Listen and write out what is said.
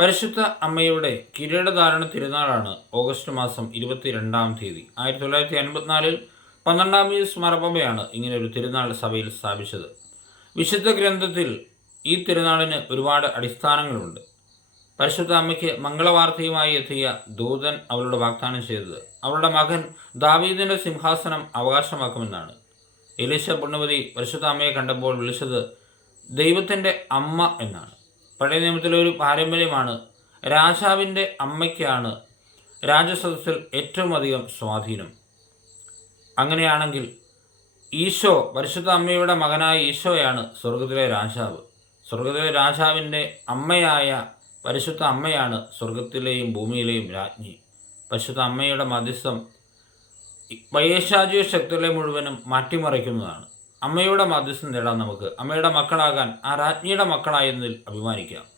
പരിശുദ്ധ അമ്മയുടെ കിരീടധാരണ തിരുനാളാണ് ഓഗസ്റ്റ് മാസം ഇരുപത്തിരണ്ടാം തീയതി. ആയിരത്തി തൊള്ളായിരത്തി അൻപത്തിനാലിൽ പന്ത്രണ്ടാം തീയതി മറപ്പമ്മയാണ് ഇങ്ങനെ ഒരു തിരുനാൾ സഭയിൽ സ്ഥാപിച്ചത്. വിശുദ്ധ ഗ്രന്ഥത്തിൽ ഈ തിരുനാളിന് ഒരുപാട് അടിസ്ഥാനങ്ങളുണ്ട്. പരിശുദ്ധ അമ്മയ്ക്ക് മംഗളവാർത്തയുമായി എത്തിയ ദൂതൻ അവളുടെ വാഗ്ദാനം ചെയ്തത് അവളുടെ മകൻ ദാവീദിന്റെ സിംഹാസനം അവകാശമാക്കുമെന്നാണ്. എലീശ പുണ്യവതി പരിശുദ്ധ അമ്മയെ കണ്ടപ്പോൾ വിളിച്ചത് ദൈവത്തിന്റെ അമ്മ എന്നാണ്. പഴയ നിയമത്തിലെ ഒരു പാരമ്പര്യമാണ്. രാജാവിന്റെ അമ്മയ്ക്കാണ് രാജസദസ്സിൽ ഏറ്റവും അധികം സ്വാധീനം. അങ്ങനെയാണെങ്കിൽ ഈശോ പരിശുദ്ധ അമ്മയുടെ മകനായ ഈശോയാണ് സ്വർഗത്തിലെ രാജാവ്. സ്വർഗത്തിലെ രാജാവിന്റെ അമ്മയായ പരിശുദ്ധ അമ്മയാണ് സ്വർഗത്തിലെയും ഭൂമിയിലെയും രാജ്ഞി. പരിശുദ്ധ അമ്മയുടെ മധ്യസ്ഥം വൈശാചിക ശക്തികളെ മുഴുവനും മാറ്റിമറിക്കുന്നതാണ്. അമ്മയുടെ മധ്യസ്ഥം നേടാൻ നമുക്ക് അമ്മയുടെ മക്കളാകാൻ ആ രാജ്ഞിയുടെ മക്കളായിരുന്നതിൽ അഭിമാനിക്കാം.